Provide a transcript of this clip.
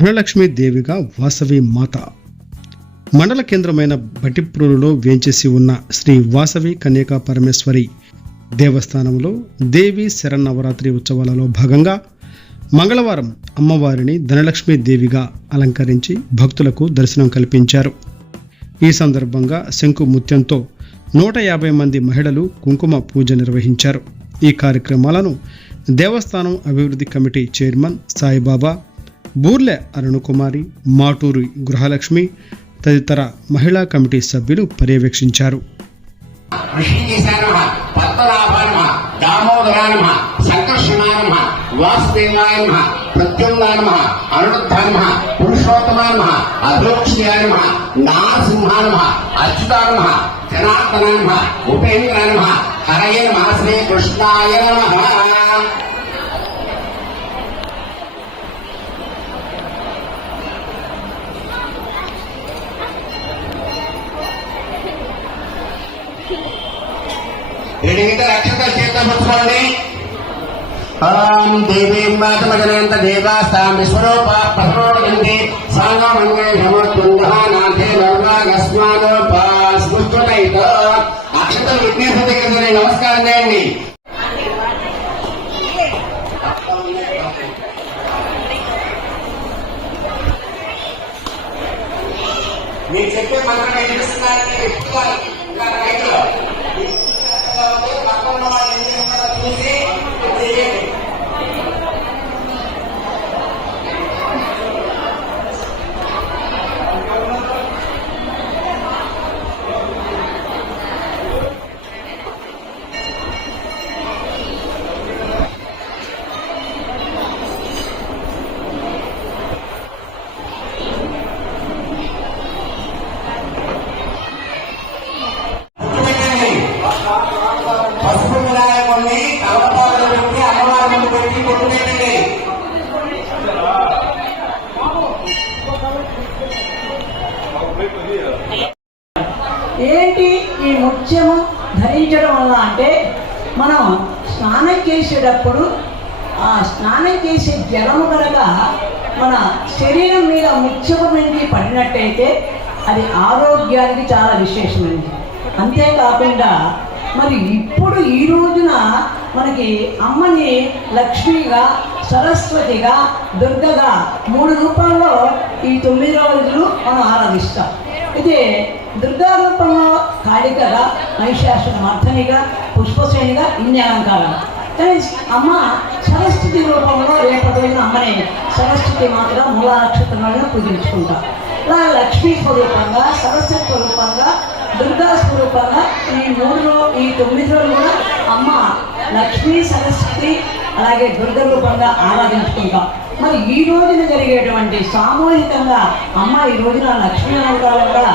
ధనలక్ష్మీ దేవిగా వాసవి మాత. మండల కేంద్రమైన బటిప్రూలులో వేంచేసి ఉన్న శ్రీ వాసవి కన్యకా పరమేశ్వరి దేవస్థానంలో దేవి శరన్నవరాత్రి ఉత్సవాలలో భాగంగా మంగళవారం అమ్మవారిని ధనలక్ష్మీ దేవిగా అలంకరించి భక్తులకు దర్శనం కల్పించారు. ఈ సందర్భంగా శంకు ముత్యంతో 150 మంది మహిళలు కుంకుమ పూజ నిర్వహించారు. ఈ కార్యక్రమాలను దేవస్థానం అభివృద్ధి కమిటీ చైర్మన్ సాయిబాబా, బూర్లె అరుణకుమారి, మాటూరి గృహలక్ష్మి తదితర మహిళా కమిటీ సభ్యులు పర్యవేక్షించారు. వాసుదేవాయ నమః, ప్రత్యుంగాయ నమః, అనిరుద్ధాయ నమః, పురుషోత్తమాయ నమః, అధోక్షయాయ నమః, నారసింహాయ నమః, అచ్యుతాయ నమః, జనార్దనాయ నమః, ఉపేంద్రాయ నమః, హరయే నమః, శ్రీ కృష్ణాయ నమః. అక్షతలు చేతపరచుకోండి. ఓం దేవీం మాతమజనంత దేవాస్తాం విశ్వరూప ప్రసరోడంతి సాంగమంగే సమర్తుందహానాథే నర్వాగస్మానోపాస్ముష్టైతో అక్షతలు విఘ్నేశ దగ్గర నమస్కారం చేయండి. మీరు చెప్పే మంత్రం ఏం చేస్తున్నారంటే చూసి పసుపు వినాయకుడిని కలపాలను పెట్టి అమ్మవారి ముందు పెట్టి కొట్టుకెళ్ళండి. ఏంటి ఈ ముత్యము ధరించడం వల్ల అంటే, మనం స్నానం చేసేటప్పుడు ఆ స్నానం చేసే జలము కనుక మన శరీరం మీద ముత్యము నుంచి పడినట్టయితే అది ఆరోగ్యానికి చాలా విశేషమైనది. అంతేకాకుండా మరి ఇప్పుడు ఈ రోజున మనకి అమ్మని లక్ష్మిగా, సరస్వతిగా, దుర్గగా 3 రూపాల్లో ఈ 9 రోజులు మనం ఆరాధిస్తాం. అయితే దుర్గా రూపంలో కాళికగా, మహిషాసుర మర్దనిగా, పుష్పశ్రేణిగా ఇన్ని అలంకారాలు. కానీ అమ్మ సరస్వతి రూపంలో రేపటి రోజున అమ్మని సరస్వతి మాత్రం మూలా నక్షత్రంలో పూజించుకుంటాం. ఇలా లక్ష్మీ స్వరూపంగా, సరస్వతి స్వరూపంగా, దుర్గా స్వరూపంగా ఈ 9 రోజులు కూడా అమ్మ లక్ష్మీ, సరస్వతి అలాగే దుర్గ రూపంగా ఆరాధించుకుంటాం. మరి ఈ రోజున జరిగేటువంటి సామూహికంగా అమ్మ ఈ రోజున లక్ష్మీ అవతారంగా